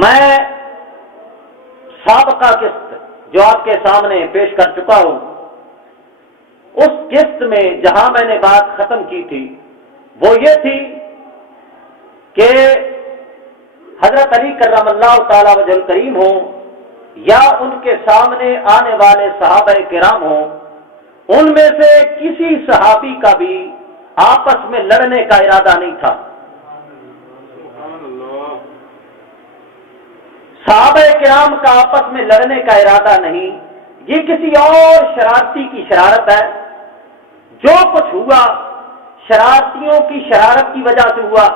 میں سابقہ قسط جو آپ کے سامنے پیش کر چکا ہوں، اس قسط میں جہاں میں نے بات ختم کی تھی وہ یہ تھی کہ حضرت علی کرم اللہ تعالی وجہ الکریم ہوں یا ان کے سامنے آنے والے صحابہ کرام ہوں، ان میں سے کسی صحابی کا بھی آپس میں لڑنے کا ارادہ نہیں تھا۔ صحابہ کرام کا آپس میں لڑنے کا ارادہ نہیں، یہ کسی اور شرارتی کی شرارت ہے۔ جو کچھ ہوا شرارتیوں کی شرارت کی وجہ سے ہوا،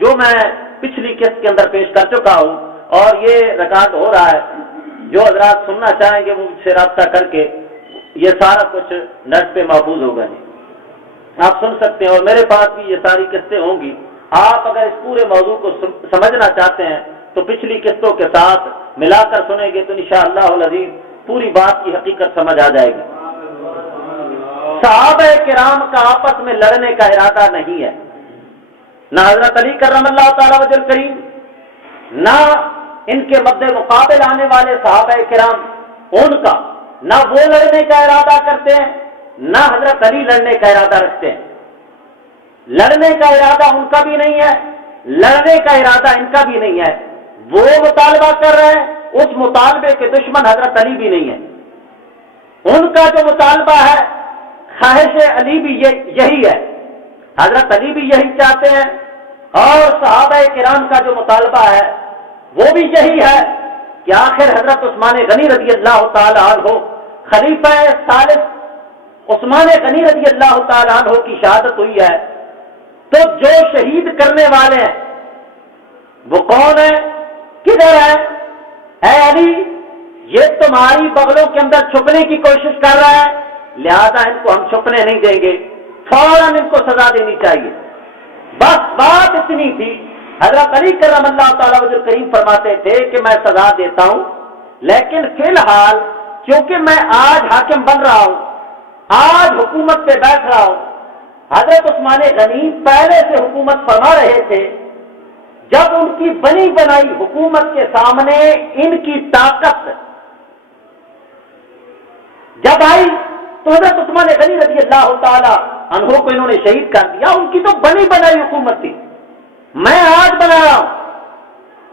جو میں پچھلی قسط کے اندر پیش کر چکا ہوں، اور یہ ریکارڈ ہو رہا ہے۔ جو حضرات سننا چاہیں گے وہ مجھ سے رابطہ کر کے یہ سارا کچھ نیٹ پہ محفوظ ہوگا، آپ سن سکتے ہیں، اور میرے پاس بھی یہ ساری قسطیں ہوں گی۔ آپ اگر اس پورے موضوع کو سمجھنا چاہتے ہیں تو پچھلی قسطوں کے ساتھ ملا کر سنیں گے تو انشاءاللہ العزیز پوری بات کی حقیقت سمجھ آ جائے گی۔ صحابہ کرام کا آپس میں لڑنے کا ارادہ نہیں ہے، نہ حضرت علی کرم اللہ تعالی وجہ الکریم، نہ ان کے مد مقابل آنے والے صحابہ کرام، ان کا نہ وہ لڑنے کا ارادہ کرتے ہیں نہ حضرت علی لڑنے کا ارادہ رکھتے ہیں۔ لڑنے کا ارادہ ان کا بھی نہیں ہے، لڑنے کا ارادہ ان کا بھی نہیں ہے۔ وہ مطالبہ کر رہے ہیں، اس مطالبے کے دشمن حضرت علی بھی نہیں ہے۔ ان کا جو مطالبہ ہے، خواہش علی بھی یہی ہے، حضرت علی بھی یہی چاہتے ہیں، اور صحابہ کرام کا جو مطالبہ ہے وہ بھی یہی ہے کہ آخر حضرت عثمان غنی رضی اللہ تعالی عنہ، خلیفہ ثالث عثمان غنی رضی اللہ تعالی عنہ کی شہادت ہوئی ہے، تو جو شہید کرنے والے ہیں وہ کون ہیں، کدھر ہے؟ اے علی، یہ تمہاری بغلوں کے اندر چھپنے کی کوشش کر رہا ہے، لہذا ان کو ہم چھپنے نہیں دیں گے، فوراً ان کو سزا دینی چاہیے۔ بس بات اتنی تھی۔ حضرت علی کرم اللہ تعالی وجہ الکریم فرماتے تھے کہ میں سزا دیتا ہوں، لیکن فی الحال کیونکہ میں آج حاکم بن رہا ہوں، آج حکومت پہ بیٹھ رہا ہوں، حضرت عثمان غنی پہلے سے حکومت فرما رہے تھے، جب ان کی بنی بنائی حکومت کے سامنے ان کی طاقت جب آئی تو حضرت عثمان غنی رضی اللہ تعالی عنہ کو انہوں نے شہید کر دیا۔ ان کی تو بنی بنائی حکومت تھی، میں آج بنا رہا ہوں،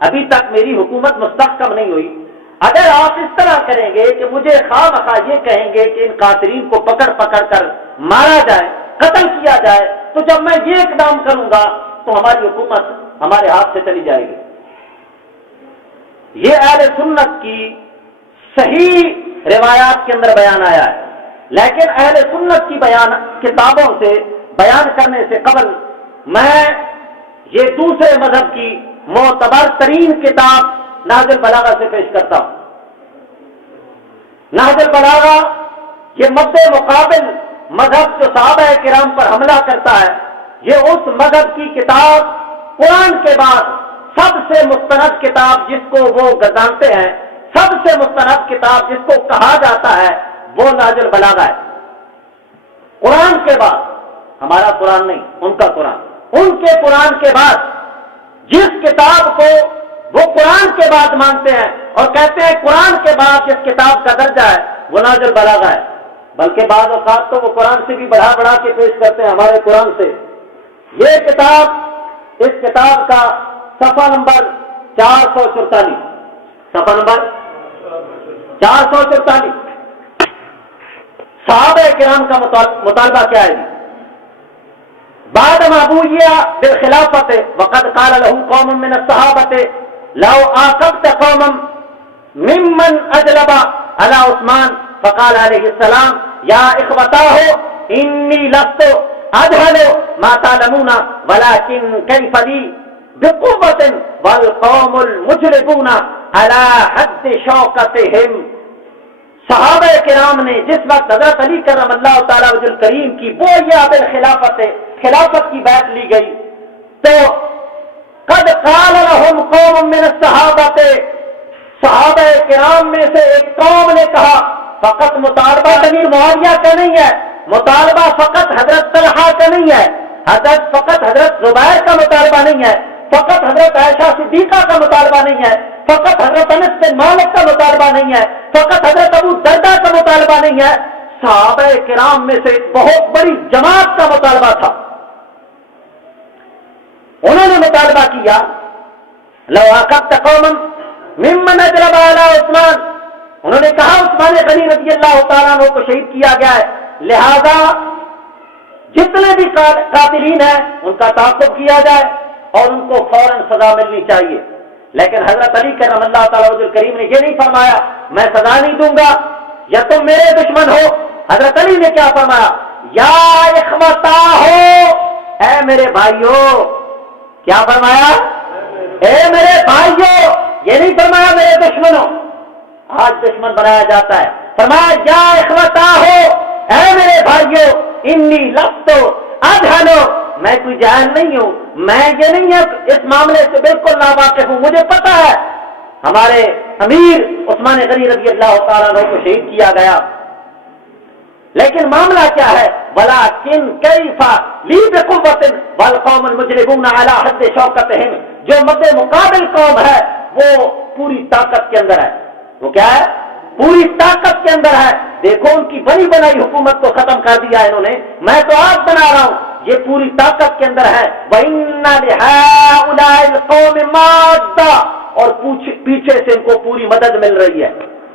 ابھی تک میری حکومت مستحکم نہیں ہوئی۔ اگر آپ اس طرح کریں گے کہ مجھے خواہ مخواہ یہ کہیں گے کہ ان قاتلین کو پکڑ پکڑ کر مارا جائے، قتل کیا جائے، تو جب میں یہ اقدام کروں گا تو ہماری حکومت ہمارے ہاتھ سے چلی جائے گی۔ یہ اہل سنت کی صحیح روایات کے اندر بیان آیا ہے، لیکن اہل سنت کی بیان کتابوں سے بیان کرنے سے قبل میں یہ دوسرے مذہب کی معتبر ترین کتاب نہج البلاغہ سے پیش کرتا ہوں۔ نہج البلاغہ یہ مد مقابل مذہب جو صحابہ کرام پر حملہ کرتا ہے، یہ اس مذہب کی کتاب قرآن کے بعد سب سے مستند کتاب جس کو وہ گردانتے ہیں، سب سے مستند کتاب جس کو کہا جاتا ہے وہ نہج البلاغہ ہے۔ قرآن کے بعد، ہمارا قرآن نہیں، ان کا قرآن، ان کے قرآن کے بعد جس کتاب کو وہ قرآن کے بعد مانتے ہیں اور کہتے ہیں قرآن کے بعد جس کتاب کا درجہ ہے وہ نہج البلاغہ ہے، بلکہ بعض اوقات تو وہ قرآن سے بھی بڑھا بڑھا کے پیش کرتے ہیں ہمارے قرآن سے۔ یہ کتاب، اس کتاب کا صفحہ نمبر 444، صفحہ نمبر 444، صحابہ کرام کا مطالبہ کیا ہے؟ بعد ما بوئیا بالخلافت وقد قال له قوم من الصحابة لو عاقبت قوما ممن اجلب على عثمان فقال عليه السلام يا اخوتاه اني لست اجهل ما تعلمون ولكن كيف لي بقوة والقوم المجربون على حد شوكتهم۔ صحابہ کرام نے جس وقت حضرت علی کرم اللہ تعالی وجہ الکریم کی بوئیا بالخلافت، خلافت کی بیعت لی گئی، تو قد قال لهم قوم من الصحابۃ، صحابہ کرام میں سے ایک قوم نے کہا، فقط مطالبہ امیر معاویہ کا نہیں ہے، مطالبہ فقط حضرت طلحہ کا نہیں ہے، فقط حضرت زبیر کا مطالبہ نہیں ہے، فقط حضرت عائشہ صدیقہ کا مطالبہ نہیں ہے، فقط حضرت انس بن مالک کا مطالبہ نہیں ہے، فقط حضرت ابو درداء کا مطالبہ نہیں ہے، صحابہ کرام میں سے ایک بہت بڑی جماعت کا مطالبہ تھا۔ انہوں نے مطالبہ کیا لو عاقبت قوما ممن اجلب علی عثمان، انہوں نے کہا عثمان غنی رضی اللہ تعالیٰ عنہ کو شہید کیا گیا ہے، لہذا جتنے بھی قاتلین ہیں ان کا تعاقب کیا جائے اور ان کو فوراً سزا ملنی چاہیے۔ لیکن حضرت علی کرم اللہ تعالیٰ وجہ الکریم نے یہ نہیں فرمایا میں سزا نہیں دوں گا یا تم میرے دشمن ہو۔ حضرت علی نے کیا فرمایا؟ یا اخوتا ہو، اے میرے بھائیو، کیا فرمایا؟ اے میرے بھائیو، یہ نہیں فرمایا میرے دشمنوں، آج دشمن بنایا جاتا ہے، فرمایا یا اخوتا ہو، اے میرے بھائیو، انی لست اجہلو، میں کوئی جاہل نہیں ہوں، میں یہ نہیں ہے اس معاملے سے بالکل ناواقف ہوں، مجھے پتا ہے ہمارے امیر عثمان غنی رضی اللہ تعالیٰ عنہ کو شہید کیا گیا، لیکن معاملہ کیا ہے؟ ولیکن کیف لی بقوۃ والقوم المجرمون علی حد شوکتہم، جو مد مقابل قوم ہے وہ پوری طاقت کے اندر ہے، وہ کیا ہے؟ پوری طاقت کے اندر ہے، دیکھو ان کی بنی بنائی حکومت کو ختم کر دیا انہوں نے، میں تو آج بنا رہا ہوں، یہ پوری طاقت کے اندر ہے۔ وَإِنَّ لِهَٰؤُلَاءِ الْقَوْمِ مَادَّةً، اور پیچھے سے ان کو پوری مدد مل رہی ہے۔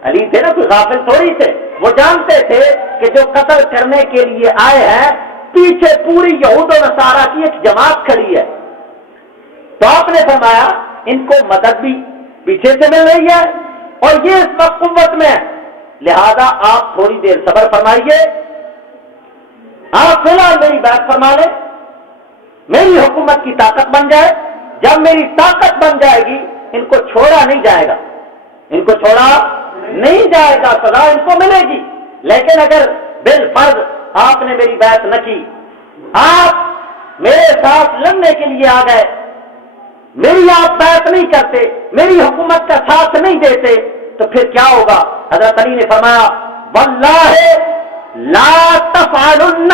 علی تھے نا، کوئی غافل تھوڑی تھے، وہ جانتے تھے کہ جو قتل کرنے کے لیے آئے ہیں پیچھے پوری یہود و نصارہ کی ایک جماعت کھڑی ہے، تو آپ نے فرمایا ان کو مدد بھی پیچھے سے مل رہی ہے اور یہ اس وقت قوت میں ہے، لہذا آپ تھوڑی دیر صبر فرمائیے، آپ فی الحال میری بات فرما لیں، میری حکومت کی طاقت بن جائے، جب میری طاقت بن جائے گی ان کو چھوڑا نہیں جائے گا، ان کو چھوڑا نہیں جائے گا، سزا ان کو ملے گی، لیکن اگر بالفرض آپ نے میری بات نہ کی، آپ میرے ساتھ لڑنے کے لیے آ گئے، میری آپ بات نہیں کرتے، میری حکومت کا ساتھ نہیں دیتے، تو پھر کیا ہوگا؟ حضرت علی نے فرمایا واللہ لا تفعلن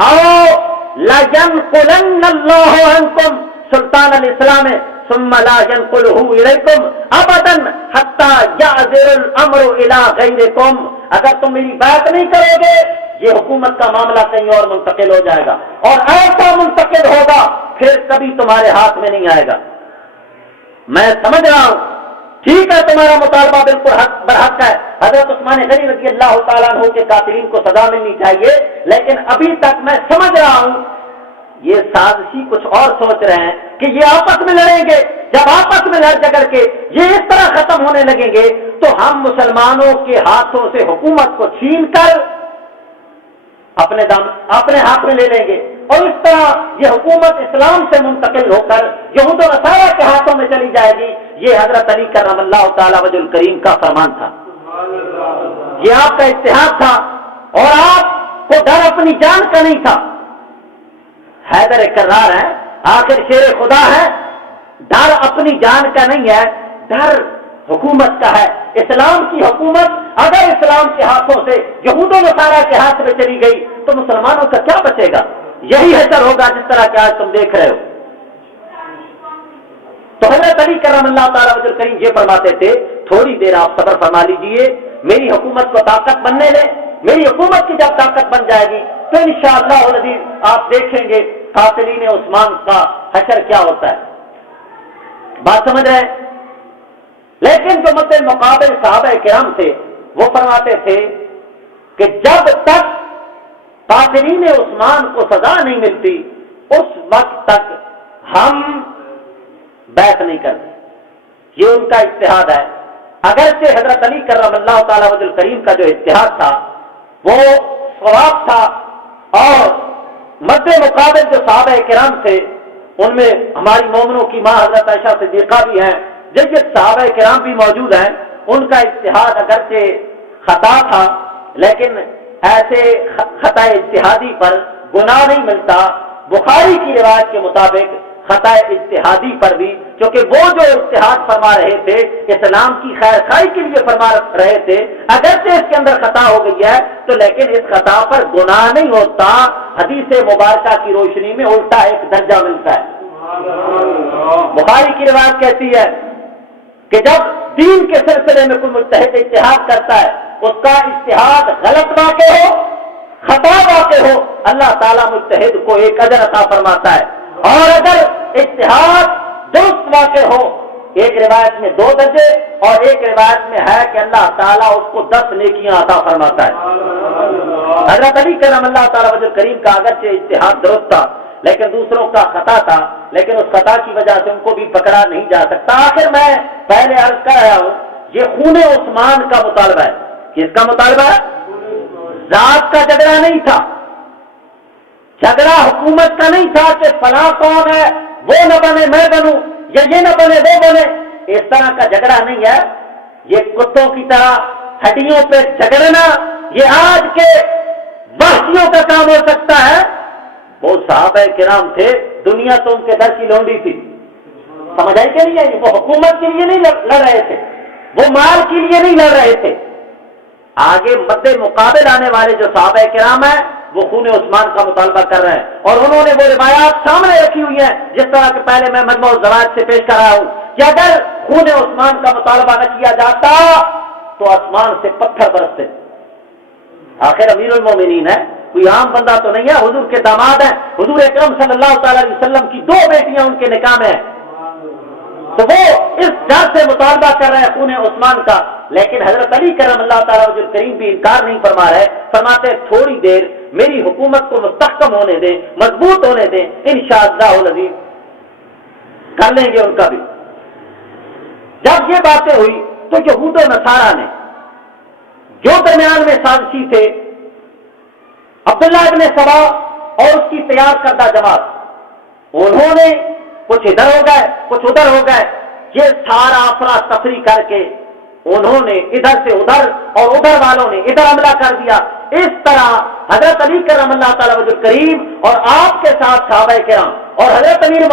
او لینقلن اللہ عنکم سلطان الاسلام ثم لا ينقله الیکم ابدا حتی یعذر الامر الی غیرکم، اگر تم میری بات نہیں کرو گے یہ حکومت کا معاملہ کہیں اور منتقل ہو جائے گا، اور ایسا منتقل ہوگا پھر کبھی تمہارے ہاتھ میں نہیں آئے گا۔ میں سمجھ رہا ہوں ٹھیک ہے تمہارا مطالبہ بالکل حق برحق ہے، حضرت عثمان غنی رضی اللہ تعالیٰ عنہ کے قاتلین کو سزا ملنی چاہیے، لیکن ابھی تک میں سمجھ رہا ہوں یہ سازشی کچھ اور سوچ رہے ہیں کہ یہ آپس میں لڑیں گے، جب آپس میں لڑ جگڑ کے یہ اس طرح ختم ہونے لگیں گے تو ہم مسلمانوں کے ہاتھوں سے حکومت کو چھین کر اپنے ہاتھ میں لے لیں گے، اور اس طرح یہ حکومت اسلام سے منتقل ہو کر یہود و نصارہ کے ہاتھوں میں چلی جائے گی۔ یہ حضرت علی کرم اللہ تعالی وجہ الکریم کا فرمان تھا، یہ آپ کا اجتہاد تھا، اور آپ کو ڈر اپنی جان کا نہیں تھا۔ حیدر کرار ہے، آخر شیر خدا ہے، ڈر اپنی جان کا نہیں ہے، ڈر حکومت کا ہے۔ اسلام کی حکومت اگر اسلام کے ہاتھوں سے یہود و نصارہ کے ہاتھ میں چلی گئی تو مسلمانوں کا کیا بچے گا؟ یہی حشر ہوگا جس طرح کہ آج تم دیکھ رہے ہو۔ تو حضرت علی کرم اللہ تعالیٰ وجہ الکریم یہ فرماتے تھے تھوڑی دیر آپ صبر فرما لیجئے، میری حکومت کو طاقت بننے لیں، میری حکومت کی جب طاقت بن جائے گی تو انشاءاللہ العزیز آپ دیکھیں گے قاتلین عثمان کا حشر کیا ہوتا ہے۔ بات سمجھ رہے ہیں؟ لیکن جو مد مقابل صحابہ کرام تھے وہ فرماتے تھے کہ جب تک قاتلین عثمان کو سزا نہیں ملتی اس وقت تک ہم بیعت نہیں کرتے، یہ ان کا اجتہاد ہے۔ اگرچہ حضرت علی کرم اللہ تعالی وجہ الکریم کا جو اجتہاد تھا وہ صواب تھا، اور مد مقابل جو صحابہ کرام تھے ان میں ہماری مومنوں کی ماں حضرت عائشہ صدیقہ بھی ہیں، جیسے صحابہ کرام بھی موجود ہیں، ان کا اجتہاد اگرچہ خطا تھا لیکن ایسے خطا اجتہادی پر گناہ نہیں ملتا۔ بخاری کی روایت کے مطابق خطا اجتہادی پر بھی، کیونکہ وہ جو اجتہاد فرما رہے تھے اسلام کی خیر خواہی کے لیے فرما رہے تھے، اگرچہ اس کے اندر خطا ہو گئی ہے تو لیکن اس خطا پر گناہ نہیں ہوتا، حدیث مبارکہ کی روشنی میں الٹا ایک درجہ ملتا ہے۔ بخاری کی روایت کہتی ہے کہ جب دین کے سلسلے میں کوئی مجتہد اجتہاد کرتا ہے، اس کا اجتہاد غلط واقع ہو، خطا واقع ہو، اللہ تعالیٰ مجتہد کو ایک اجر عطا فرماتا ہے، اور اگر اجتہاد درست واقع ہو، ایک روایت میں 2 درجے اور ایک روایت میں ہے کہ اللہ تعالیٰ اس کو 10 نیکیاں عطا فرماتا ہے۔ حضرت علی کرم اللہ تعالیٰ وجہ کریم کا اگرچہ اجتہاد درست تھا لیکن دوسروں کا خطا تھا، لیکن اس خطا کی وجہ سے ان کو بھی پکڑا نہیں جا سکتا۔ آخر میں پہلے عرض کر رہا ہوں، یہ خون عثمان کا مطالبہ ہے۔ کس کا مطالبہ ہے؟ ذات کا جھگڑا نہیں تھا، جھگڑا حکومت کا نہیں تھا کہ فلاں کون ہے، وہ نہ بنے میں بنوں، یا یہ نہ بنے وہ بنے، اس طرح کا جھگڑا نہیں ہے۔ یہ کتوں کی طرح ہڈیوں پہ جھگڑنا یہ آج کے وحشیوں کا کام ہو سکتا ہے۔ وہ صحابہ کرام تھے، دنیا تو ان کے در کی لونڈی تھی، سمجھ آئی کہ نہیں ہے؟ وہ حکومت کے لیے نہیں لڑ رہے تھے، وہ مال کے لیے نہیں لڑ رہے تھے۔ آگے مد مقابل آنے والے جو صحابہ کرام ہیں وہ خون عثمان کا مطالبہ کر رہے ہیں، اور انہوں نے وہ روایات سامنے رکھی ہوئی ہیں جس طرح کہ پہلے میں مجموع الزوائد سے پیش کر رہا ہوں کہ اگر خون عثمان کا مطالبہ نہ کیا جاتا تو آسمان سے پتھر برستے۔ آخر امیر المومنین ہے، کوئی عام بندہ تو نہیں ہے، حضور کے داماد ہیں، حضور اکرم صلی اللہ تعالی علیہ وسلم کی 2 بیٹیاں ان کے نکاح میں ہیں، تو وہ اس ڈر سے مطالبہ کر رہے ہیں خون عثمان کا۔ لیکن حضرت علی کرم اللہ تعالیٰ وجہ کریم بھی انکار نہیں فرما رہے، فرماتے تھوڑی دیر میری حکومت کو مستحکم ہونے دیں، مضبوط ہونے دیں، انشاءاللہ العزیز کر لیں گے ان کا بھی۔ جب یہ باتیں ہوئی تو یہود و نصارہ نے جو درمیان میں سازشی تھے، عبداللہ ابن سبا اور اس کی تیار کردہ جماعت، انہوں نے کچھ ادھر ہو گئے کچھ ادھر ہو گئے، یہ سارا افراتفری کر کے انہوں نے ادھر سے ادھر اور ادھر والوں نے ادھر حملہ کر دیا۔ اس طرح حضرت علی کرم اللہ تعالیٰ وجہ کریم اور آپ کے ساتھ صحابہ کرام اور حضرت امیر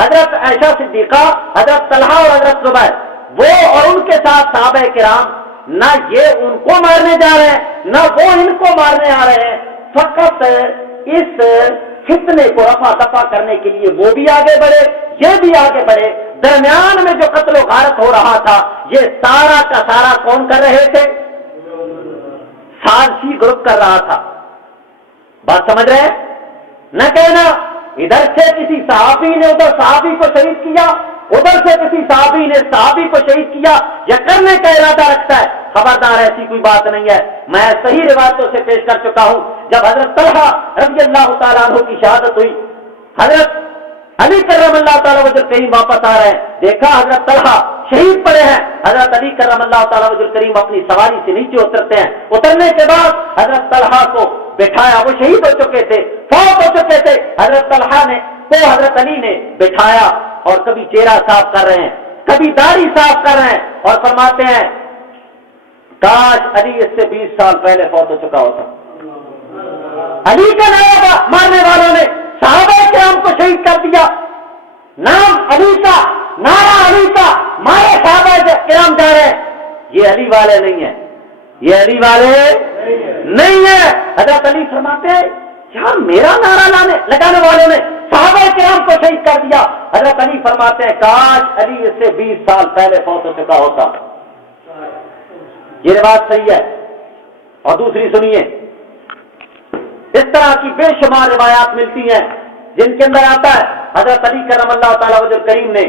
حضرت عائشہ صدیقہ، حضرت طلحہ اور حضرت زبیر، وہ اور ان کے ساتھ صحابہ کرام، نہ یہ ان کو مارنے جا رہے ہیں نہ وہ ان کو مارنے آ رہے ہیں، فقط اس فتنے کو رفع دفع کرنے کے لیے وہ بھی آگے بڑھے، یہ بھی آگے بڑھے۔ درمیان میں جو قتل و غارت ہو رہا تھا یہ سارا کا سارا کون کر رہے تھے؟ سازشی گروپ کر رہا تھا۔ بات سمجھ رہے ہیں؟ نہ کہنا ادھر سے کسی صحابی نے ادھر صحابی کو شہید کیا، ادھر سے کسی صحابی نے صحابی کو شہید کیا، یا کرنے کا ارادہ رکھتا ہے، خبردار ایسی کوئی بات نہیں ہے۔ میں صحیح روایتوں سے پیش کر چکا ہوں، جب حضرت طلحہ رضی اللہ تعالیٰ عنہ کی شہادت ہوئی، حضرت علی کرم اللہ تعالیٰ وجہ کریم واپس آ رہے ہیں، دیکھا حضرت طلحہ شہید پڑے ہیں، حضرت علی کرم اللہ تعالیٰ وجہ کریم اپنی سواری سے نیچے اترتے ہیں، اترنے کے بعد حضرت طلحہ کو بٹھایا، وہ شہید ہو چکے تھے، فوت ہو چکے تھے، حضرت طلحہ نے کو حضرت علی نے بٹھایا اور کبھی چہرہ صاف کر رہے ہیں، کبھی داڑھی صاف کر رہے ہیں، اور فرماتے ہیں کاش علی اس سے 20 سال پہلے فوت ہو چکا ہوتا۔ علی کا نام مارنے والوں نے صحابہ کرام کو شہید کر دیا، نام علی کا، نعرہ علی کا، مارے صحابہ کرام جا رہے ہیں، یہ علی والے نہیں ہیں، یہ علی والے نہیں ہیں۔ حضرت علی فرماتے ہیں یار میرا نعرہ لگانے والوں نے صحابہ کرام کو شہید کر دیا۔ حضرت علی فرماتے ہیں کاش علی اس سے 20 سال پہلے فوت ہو چکا ہوتا۔ یہ بات صحیح ہے۔ اور دوسری سنیے، اس طرح کی بے شمار روایات ملتی ہیں جن کے اندر آتا ہے حضرت علی کرم اللہ تعالیٰ وجہ کریم نے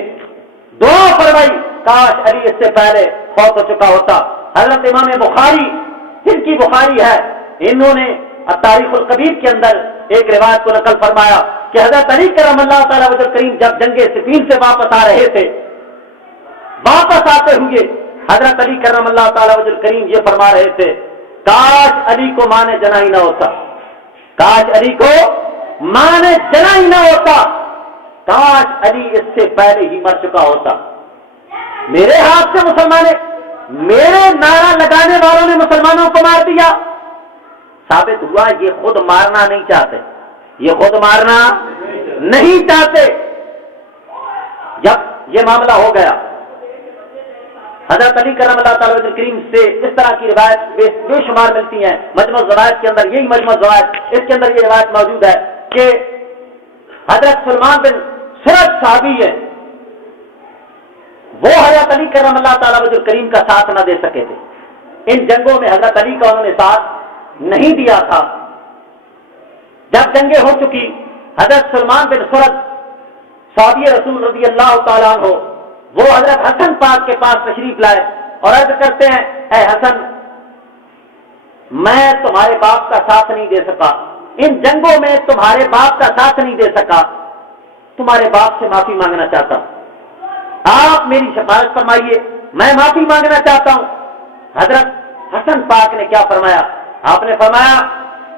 دعا فرمائی کاش علی اس سے پہلے فوت ہو چکا ہوتا۔ حضرت امام بخاری، جن کی بخاری ہے، انہوں نے تاریخ الکبیر کے اندر ایک روایت کو نقل فرمایا کہ حضرت علی کرم اللہ تعالیٰ وجہ کریم جب جنگ صفین سے واپس آ رہے تھے، واپس آتے ہوئے حضرت علی کرم اللہ تعالیٰ وجہ کریم یہ فرما رہے تھے کاش علی کو ماں نے جنا ہی نہ ہوتا، کاش علی کو ماں نے جنا ہی نہ ہوتا، کاش علی اس سے پہلے ہی مر چکا ہوتا۔ میرے ہاتھ سے میرے نعرہ لگانے والوں نے مسلمانوں کو مار دیا۔ ثابت ہوا یہ خود مارنا نہیں چاہتے، یہ خود مارنا نہیں چاہتے۔ جب یہ معاملہ ہو گیا، حضرت علی کرم اللہ تعالیٰ وجہ کریم سے اس طرح کی روایت بے شمار ملتی ہیں۔ مجمع الزوائد کے اندر، یہی مجمع الزوائد، اس کے اندر یہ روایت موجود ہے کہ حضرت سلمان بن سرد صحابی ہے، وہ حضرت علی کرم اللہ تعالیٰ وجہ کریم کا ساتھ نہ دے سکے تھے. ان جنگوں میں حضرت علی کا انہوں نے ساتھ نہیں دیا تھا. جب جنگیں ہو چکی حضرت سلمان بن سرد صحابی رسول رضی اللہ تعالیٰ عنہ وہ حضرت حسن پاک کے پاس تشریف لائے اور عرض کرتے ہیں اے حسن میں تمہارے باپ کا ساتھ نہیں دے سکا, ان جنگوں میں تمہارے باپ کا ساتھ نہیں دے سکا, تمہارے باپ سے معافی مانگنا چاہتا ہوں, آپ میری شفاعت فرمائیے, میں معافی مانگنا چاہتا ہوں. حضرت حسن پاک نے کیا فرمایا؟ آپ نے فرمایا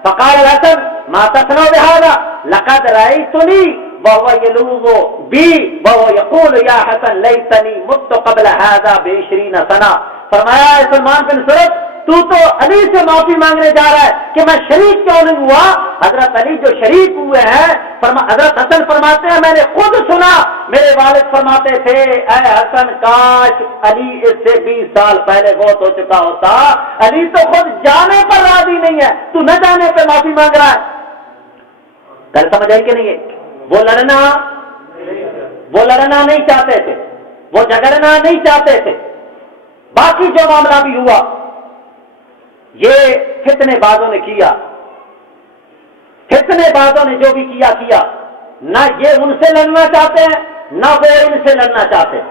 فقال الحسن ما تصنع بهذا لقد رأيتني وهو يلوذ بي وهو يقول يا حسن ليتني مت قبل هذا ب20 سنة. فرمایا سلمان بن سرد تو علی سے معافی مانگنے جا رہا ہے کہ میں شریک کیوں نہیں ہوا. حضرت علی جو شریک ہوئے ہیں, حضرت حسن فرماتے ہیں میں نے خود سنا میرے والد فرماتے تھے اے حسن کاش علی اس سے 20 سال پہلے بہت ہو چکا ہوتا. علی تو خود جانے پر راضی نہیں ہے, تو نہ جانے پہ معافی مانگ رہا ہے. کل سمجھ آئی کہ نہیں ہے؟ وہ لڑنا نہیں چاہتے تھے, وہ جھگڑنا نہیں چاہتے تھے. باقی جو معاملہ بھی ہوا یہ فتنے بازوں نے کیا, فتنے بازوں نے جو بھی کیا نہ یہ ان سے لڑنا چاہتے ہیں نہ وہ ان سے لڑنا چاہتے ہیں.